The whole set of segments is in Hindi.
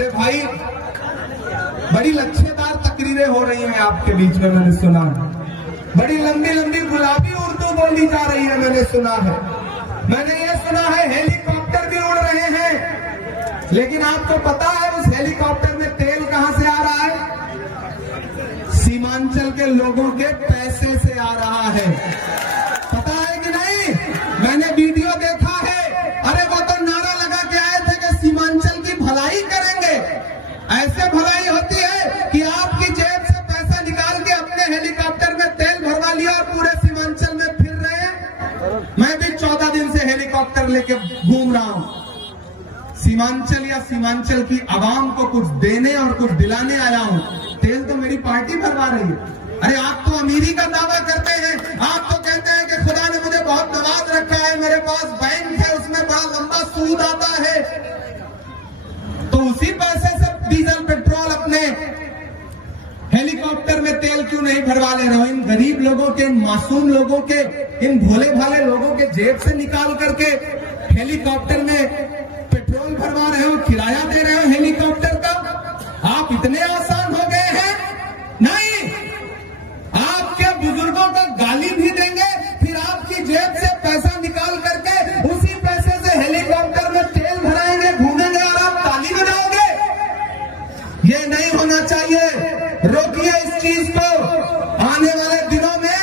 मेरे भाई बड़ी लच्छेदार तकरीरें हो रही हैं आपके बीच में, मैंने सुना है। बड़ी लंबी लंबी गुलाबी उर्दू बोली जा रही है, मैंने सुना है। मैंने ये सुना है हेलीकॉप्टर भी उड़ रहे हैं, लेकिन आपको पता है उस हेलीकॉप्टर में तेल कहां से आ रहा है? सीमांचल के लोगों के पैसे से आ रहा है। पता है कि नहीं? मैंने वीडियो देखा है। अरे वो तो नारा लगा के आए थे कि सीमांचल की भलाई करेंगे। ऐसे भलाई होती है कि आपकी जेब से पैसा निकाल के अपने हेलीकॉप्टर में तेल भरवा लिया और पूरे सीमांचल में फिर रहे हैं। मैं भी 14 दिन से हेलीकॉप्टर लेके घूम रहा हूं। सीमांचल या सीमांचल की आवाम को कुछ देने और कुछ दिलाने आया हूं। तेल तो मेरी पार्टी भरवा रही है। अरे आप तो अमीरी का दावा करते हैं, आप तो कहते हैं कि खुदा ने मुझे बहुत नवाज रखा है, मेरे पास बैंक है, उसमें बड़ा लंबा सूद आता है। तो उसी पैसे से डीजल पेट्रोल अपने हेलीकॉप्टर में तेल क्यों नहीं भरवा ले रहे हो? इन गरीब लोगों के, इन मासूम लोगों के, इन भोले भाले लोगों के जेब से निकाल करके हेलीकॉप्टर में पेट्रोल भरवा रहे हो, किराया दे रहे हो हेलीकॉप्टर का। आप इतने आसान हो गए हैं? नहीं, आपके बुजुर्गों को गाली भी देंगे, फिर आपकी जेब से पैसा निकाल करके उसी पैसे से हेलीकॉप्टर में तेल भराएंगे, घूमेंगे और आप ताली बजाओगे। ये नहीं होना चाहिए। रोकिए इस चीज को। आने वाले दिनों में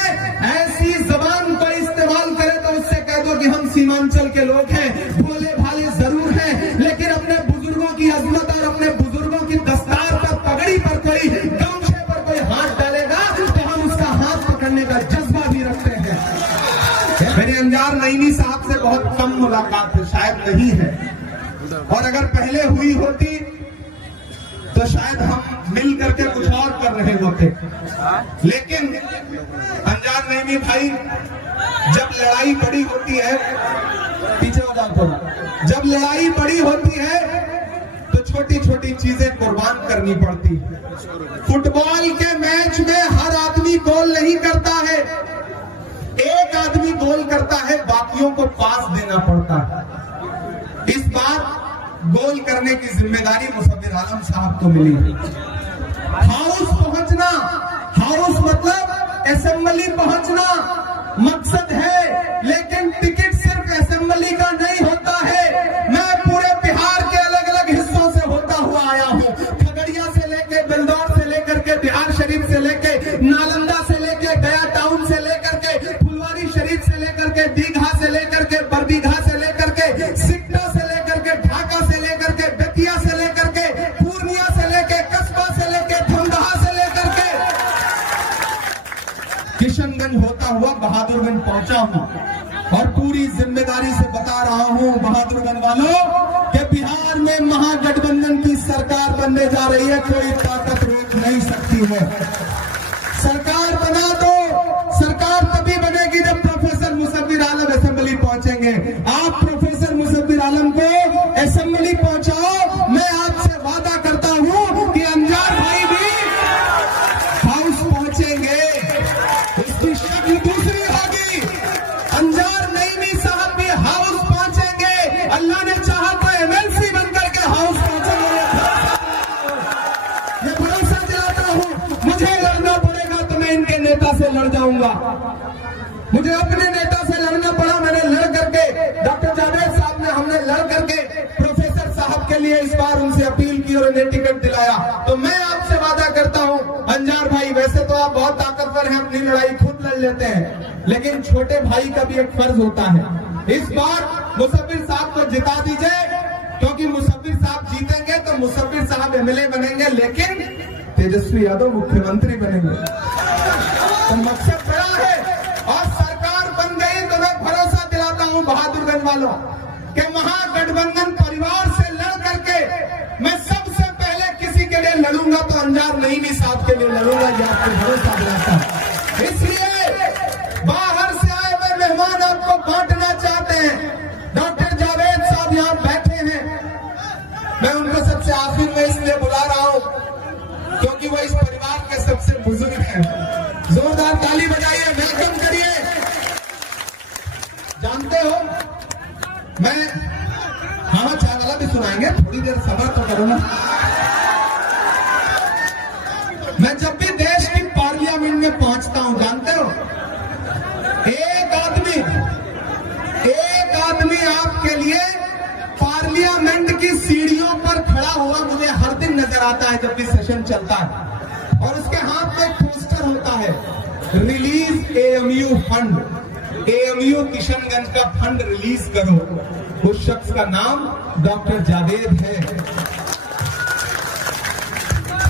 ऐसी जबान को इस्तेमाल करें तो उससे कह दो कि हम सीमांचल के लोग हैं, भोले भाले जरूर हैं, लेकिन अपने बुजुर्गों की अजमत और अपने बुजुर्गों की दस्तार पर, पगड़ी पर कोई, गमछे पर कोई हाथ डालेगा तो हम उसका हाथ पकड़ने का जज्बा भी रखते हैं। मेरे अंजार नईमी साहब से बहुत कम मुलाकात है, शायद नहीं है, और अगर पहले हुई होती तो शायद हम मिल करके कुछ और कर रहे होते। लेकिन अंजार नईमी भाई, जब लड़ाई बड़ी होती है, पीछे हो जाओ थोड़ा, जब लड़ाई बड़ी होती है तो छोटी छोटी चीजें कुर्बान करनी पड़ती है। फुटबॉल के मैच में हर आदमी गोल नहीं करता है, एक आदमी गोल करता है, बाकियों को पास देना पड़ता है। इस बार गोल करने की जिम्मेदारी मुसव्विर आलम साहब को मिली। हाउस पहुंचना, हाउस मतलब असेंबली पहुंचना मकसद है, लेकिन टिकट सिर्फ असेंबली का नहीं होता है। मैं पूरे बिहार के अलग अलग हिस्सों से होता हुआ आया हूं। खगड़िया से लेके, बेलदौर से लेकर के, बिहार शरीफ से लेके, नालंदा से लेके, गया टाउन से लेकर के, फुलवारी शरीफ से लेकर के, दीघा से लेकर के, बरबीघा से लेकर के, सिकटा से लेकर के, ढाका से लेकर के, बेतिया से लेकर के, पूर्णिया से लेके, कस्बा से लेके, धमदाहा से लेकर के किशनगंज होता हुआ बहादुरगंज पहुंचा हूं, और पूरी जिम्मेदारी से बता रहा हूं बहादुरगंज वालों कि बिहार में महागठबंधन की सरकार बनने जा रही है। कोई ताकत रोक नहीं सकती है। सरकार बना दो। सरकार तभी बनेगी जब प्रोफेसर मुसव्विर आलम असेंबली पहुंचेंगे। आप प्रोफेसर मुसव्विर आलम को असेंबली पहुंचाओ, मैं आपसे वादा करता हूं कि अंजार भाई भी हाउस पहुंचेंगे। उसकी शक्ल दूसरी होगी। अंजार नईमी साहब भी हाउस पहुंचेंगे। अल्लाह ने चाहा तो एमएलसी बनकर के हाउस पहुंचेंगे। ये भरोसा दिलाता हूं। मुझे लड़ना पड़ेगा तो मैं इनके नेता से लड़ जाऊंगा। मुझे अपने नेता से लड़ना पड़ा, मैंने लड़ करके, डॉक्टर जावेद साहब ने, हमने लड़ करके प्रोफेसर साहब के लिए इस बार उनसे अपील की और उन्हें टिकट दिलाया। तो मैं आपसे वादा करता हूं अंजार भाई, वैसे तो आप बहुत ताकतवर हैं, अपनी लड़ाई खुद लड़ लेते हैं, लेकिन छोटे भाई का भी एक फर्ज होता है। इस बार मुसव्विर साहब को जिता दीजिए, क्योंकि मुसव्विर साहब जीतेंगे तो मुसव्विर साहब एमएलए बनेंगे, लेकिन तेजस्वी यादव मुख्यमंत्री बनेंगे। तो मकसद बड़ा है, और सरकार बन गई तो मैं भरोसा दिलाता हूं बहादुरगंज वालों कि महागठबंधन परिवार से लड़ करके मैं सबसे पहले किसी के लिए लड़ूंगा तो अंजार नईमी साहब के लिए लड़ूंगा। ये आपको भरोसा दिलाता हूं। इसलिए बाहर से आए हुए मेहमान आपको बांटना चाहते हैं। डॉक्टर जावेद साहब यहां बैठे हैं, मैं उनको सबसे आखिर में इसलिए बुला रहा हूं क्योंकि वो इस परिवार के सबसे बुजुर्ग हैं। जोरदार ताली बजाइए, वेलकम करिए। जानते हो, मैं हाँ चाय वाला भी सुनाएंगे, थोड़ी देर सब्र तो करो ना। एक आदमी आपके लिए पार्लियामेंट की सीढ़ियों पर खड़ा हुआ मुझे हर दिन नजर आता है जब भी सेशन चलता है, और उसके हाथ में एक पोस्टर होता है, release AMU fund, AMU Kishanganj का फंड रिलीज करो। उस शख्स का नाम डॉक्टर जावेद है।